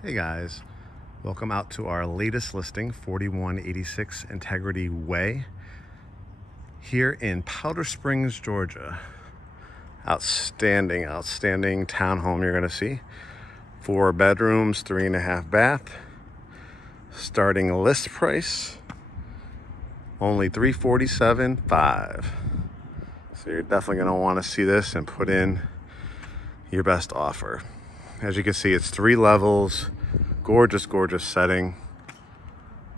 Hey guys, welcome out to our latest listing, 4186 Integrity Way here in Powder Springs, Georgia. Outstanding townhome you're gonna see. 4 bedrooms, 3.5 bath. Starting list price, only $347,500. So you're definitely gonna wanna see this and put in your best offer. As you can see, it's 3 levels, gorgeous setting.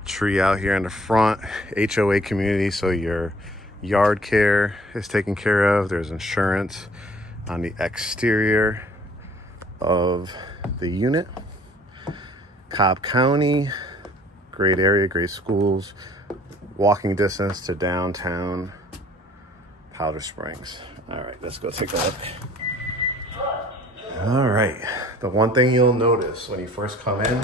Tree out here in the front, HOA community, so your yard care is taken care of. There's insurance on the exterior of the unit. Cobb County, great area, great schools, walking distance to downtown Powder Springs. All right, let's go take a look. All right, the one thing you'll notice when you first come in,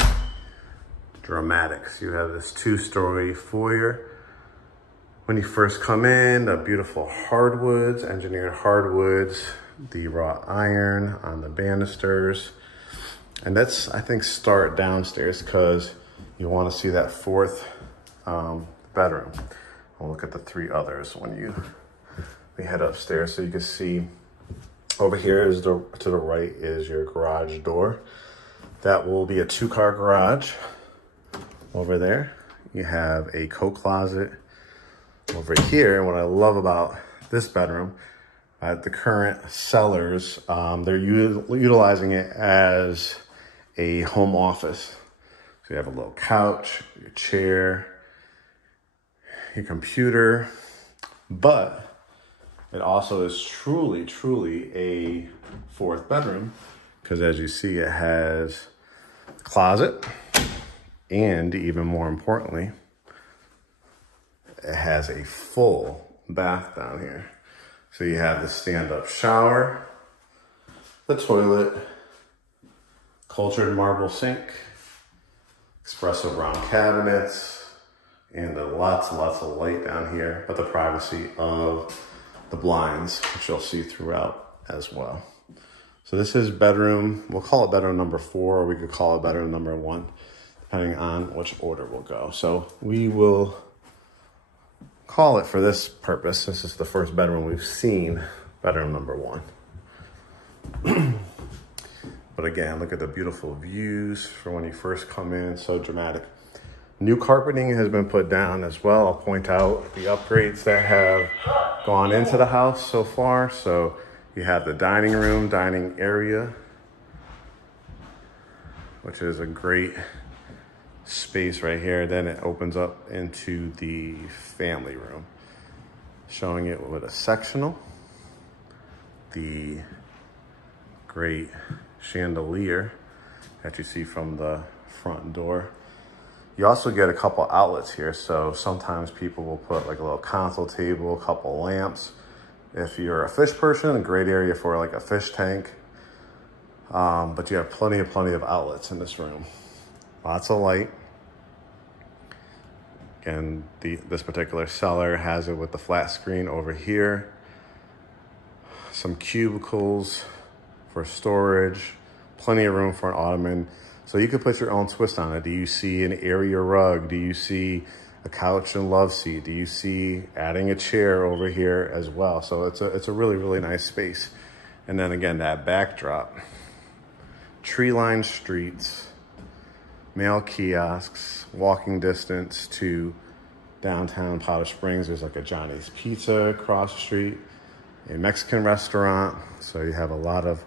dramatics. You have this 2-story foyer. When you first come in, the beautiful hardwoods, engineered hardwoods, the wrought iron on the banisters. And let's, I think, start downstairs because you want to see that 4th bedroom. We'll look at the 3 others when we head upstairs so you can see. Over here is to the right is your garage door. That will be a 2-car garage. Over there, you have a coat closet. Over here, and what I love about this bedroom, the current sellers, they're utilizing it as a home office. So you have a little couch, your chair, your computer, but it also is truly a 4th bedroom because as you see, it has a closet and even more importantly, it has a full bath down here. So you have the stand-up shower, the toilet, cultured marble sink, espresso brown cabinets, and lots of light down here, but the privacy of the blinds, which you'll see throughout as well. So this is bedroom, we'll call it bedroom number 4, or we could call it bedroom number 1, depending on which order we'll go. So we will call it for this purpose. This is the first bedroom we've seen, bedroom number 1. But again, look at the beautiful views for when you first come in, so dramatic. New carpeting has been put down as well. I'll point out the upgrades that have gone into the house so far. So you have the dining room, dining area, which is a great space right here. Then it opens up into the family room, showing it with a sectional, the great chandelier that you see from the front door. You also get a couple outlets here, so sometimes people will put like a little console table, a couple lamps. If you're a fish person, a great area for like a fish tank. But you have plenty of outlets in this room. Lots of light. Again, this particular seller has it with the flat screen over here. Some cubicles for storage, plenty of room for an ottoman. So you can put your own twist on it. Do you see an area rug? Do you see a couch and love seat? Do you see adding a chair over here as well? So it's a really nice space. And then again, that backdrop, tree-lined streets, mail kiosks, walking distance to downtown Powder Springs. There's like a Johnny's Pizza across the street, a Mexican restaurant. So you have a lot of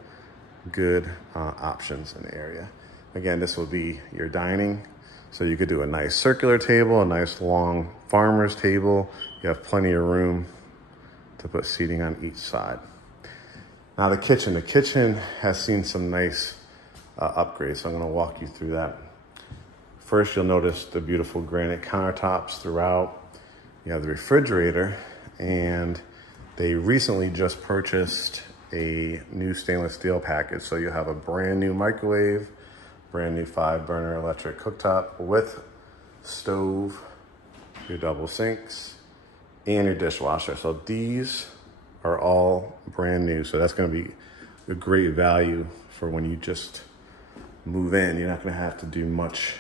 good options in the area. Again, this will be your dining. So you could do a nice circular table, a nice long farmer's table. You have plenty of room to put seating on each side. Now the kitchen has seen some nice upgrades. So I'm gonna walk you through that. First, you'll notice the beautiful granite countertops throughout. You have the refrigerator, and they recently just purchased a new stainless steel package. So you have a brand new microwave, brand new 5-burner electric cooktop with stove, your double sinks, and your dishwasher. So these are all brand new. So that's gonna be a great value for when you just move in. You're not gonna have to do much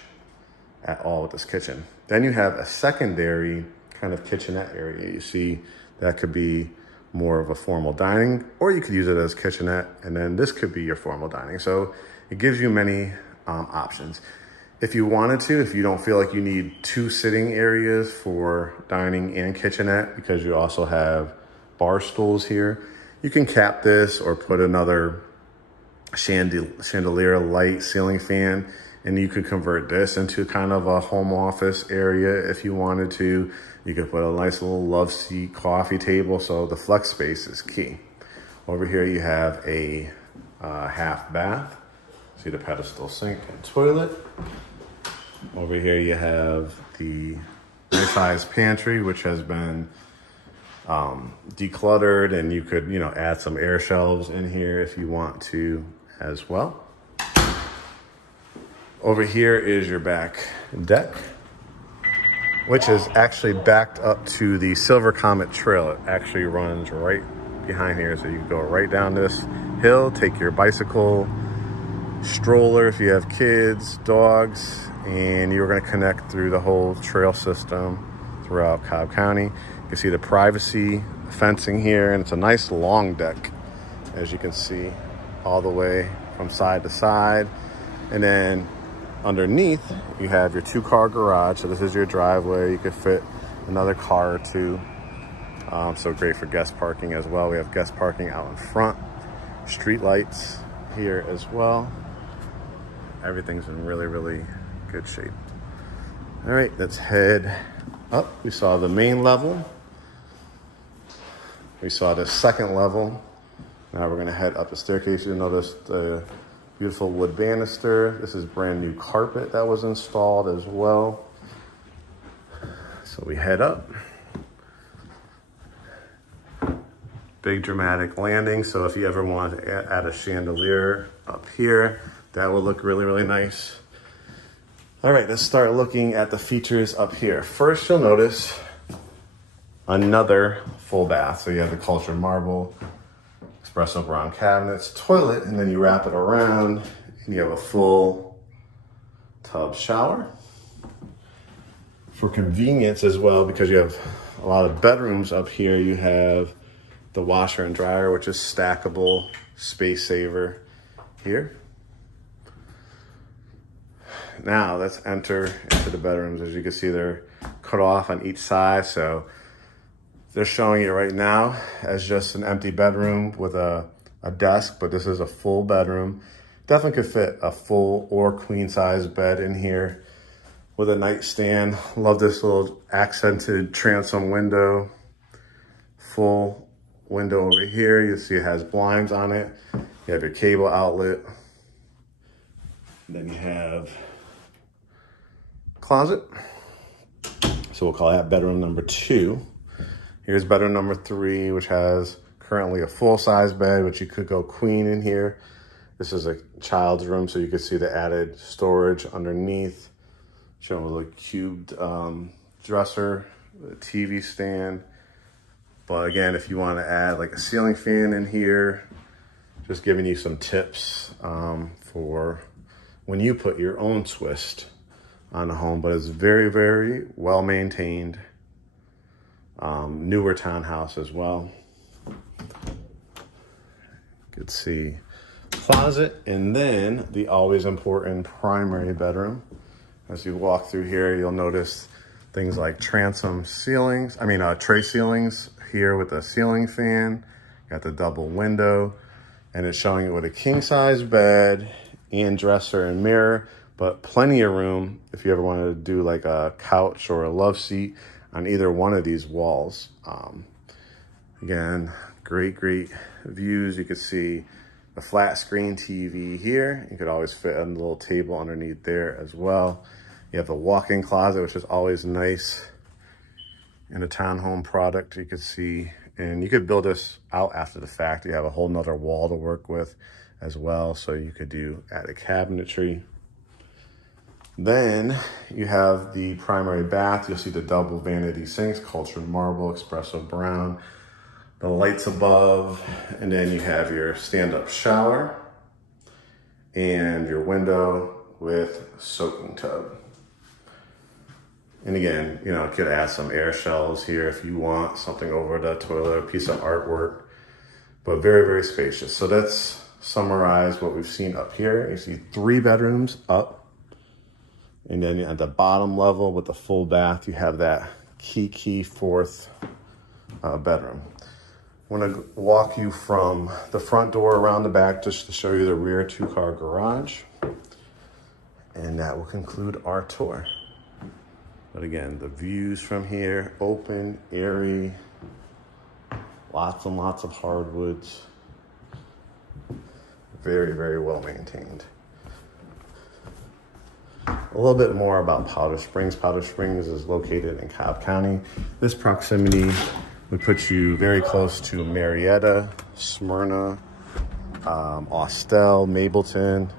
at all with this kitchen. Then you have a secondary kind of kitchenette area. You see that could be more of a formal dining, or you could use it as kitchenette, and then this could be your formal dining. So it gives you many options. If you wanted to, if you don't feel like you need 2 sitting areas for dining and kitchenette, because you also have bar stools here, you can cap this or put another chandelier light ceiling fan, and you could convert this into kind of a home office area if you wanted to. You could put a nice little love seat, coffee table, so the flex space is key. Over here you have a half bath. See the pedestal sink and toilet. Over here you have the nice sized pantry, which has been decluttered, and you could, add some air shelves in here if you want to as well. Over here is your back deck, which is actually backed up to the Silver Comet Trail. It actually runs right behind here, so you can go right down this hill, take your bicycle, stroller if you have kids, dogs, and you're going to connect through the whole trail system throughout Cobb County. You can see the privacy fencing here, and it's a nice long deck, as you can see, all the way from side to side. And then underneath, you have your 2-car garage. So this is your driveway. You could fit another car or 2. So great for guest parking as well. We have guest parking out in front, street lights here as well. Everything's in really, really good shape. All right, let's head up. We saw the main level. We saw the second level. Now we're gonna head up the staircase. You'll notice the beautiful wood banister. This is brand new carpet that was installed as well. So we head up. Big dramatic landing. So if you ever want to add a chandelier up here, that will look really, really nice. All right, let's start looking at the features up here. First, you'll notice another full bath. So you have the cultured marble, espresso brown cabinets, toilet, and then you wrap it around and you have a full tub shower. For convenience as well, because you have a lot of bedrooms up here, you have the washer and dryer, which is stackable, space saver here. Now let's enter into the bedrooms. As you can see, they're cut off on each side. So they're showing it right now as just an empty bedroom with a desk, but this is a full bedroom. Definitely could fit a full or queen size bed in here with a nightstand. Love this little accented transom window. Full window over here. You see it has blinds on it. You have your cable outlet. And then you have closet. So we'll call that bedroom number 2. Here's bedroom number 3, which has currently a full-size bed, which you could go queen in here. This is a child's room, so you can see the added storage underneath. Showing a little cubed dresser, a TV stand. But again, if you want to add like a ceiling fan in here, just giving you some tips for when you put your own twist on the home. But it's very, very well maintained. Newer townhouse as well. You could see closet, and then the always important primary bedroom. As you walk through here, you'll notice things like transom ceilings, tray ceilings here with a ceiling fan. Got the double window, and it's showing it with a king size bed and dresser and mirror, but plenty of room if you ever wanted to do like a couch or a love seat on either one of these walls. Again, great views. You can see the flat screen TV here. You could always fit a little table underneath there as well. You have the walk-in closet, which is always nice in a townhome product. You could see, and you could build this out after the fact. You have a whole nother wall to work with as well. So you could do add a cabinetry. Then you have the primary bath. You'll see the double vanity sinks, cultured marble, espresso brown, the lights above, and then you have your stand-up shower. and your window with soaking tub. And again, you know, it could add some air shelves here if you want something over the toilet, a piece of artwork, but very, very spacious. So let's summarize what we've seen up here. You see 3 bedrooms up, and then at the bottom level with the full bath, you have that key 4th bedroom. I'm gonna walk you from the front door around the back just to show you the rear 2-car garage. And that will conclude our tour. But again, the views from here, open, airy, lots and lots of hardwoods. Very, very well maintained. A little bit more about Powder Springs. Powder Springs is located in Cobb County. This proximity would put you very close to Marietta, Smyrna, Austell, Mableton,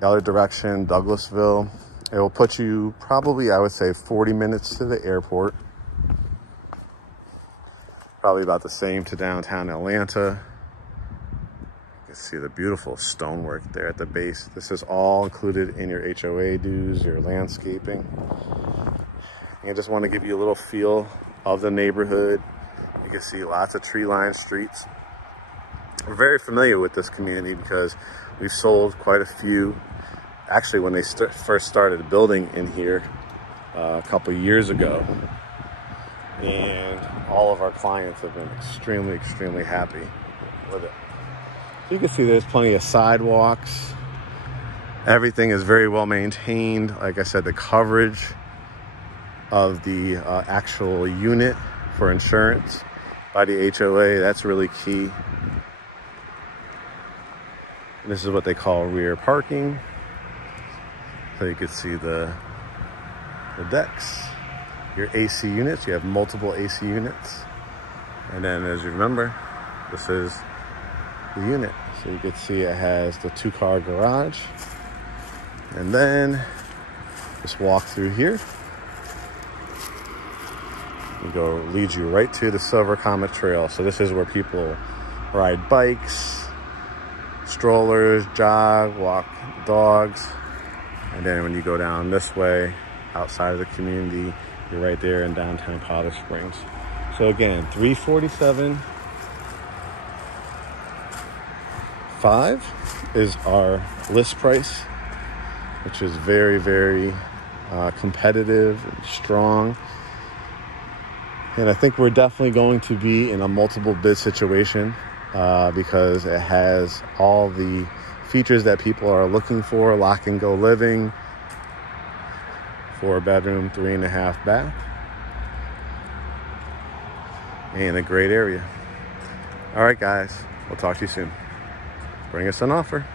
the other direction, Douglasville. It will put you probably, I would say, 40 minutes to the airport. Probably about the same to downtown Atlanta. You can see the beautiful stonework there at the base. This is all included in your HOA dues, your landscaping. I just want to give you a little feel of the neighborhood. You can see lots of tree-lined streets. We're very familiar with this community because we've sold quite a few. Actually, when they first started building in here a couple years ago, and all of our clients have been extremely, extremely happy with it. So you can see there's plenty of sidewalks. Everything is very well maintained. Like I said, the coverage of the actual unit for insurance by the HOA, that's really key. And this is what they call rear parking. So you can see the decks, your AC units. You have multiple AC units. And then as you remember, this is the unit. So you can see it has the 2-car garage. And then just walk through here. Leads you right to the Silver Comet Trail. So this is where people ride bikes, strollers, jog, walk dogs. And then when you go down this way, outside of the community, you're right there in downtown Powder Springs. So again, $347,500 is our list price, which is very, very competitive and strong. And I think we're definitely going to be in a multiple bid situation because it has all the features that people are looking for: lock and go living, 4-bedroom, 3.5 bath, and a great area. All right, guys, we'll talk to you soon. Bring us an offer.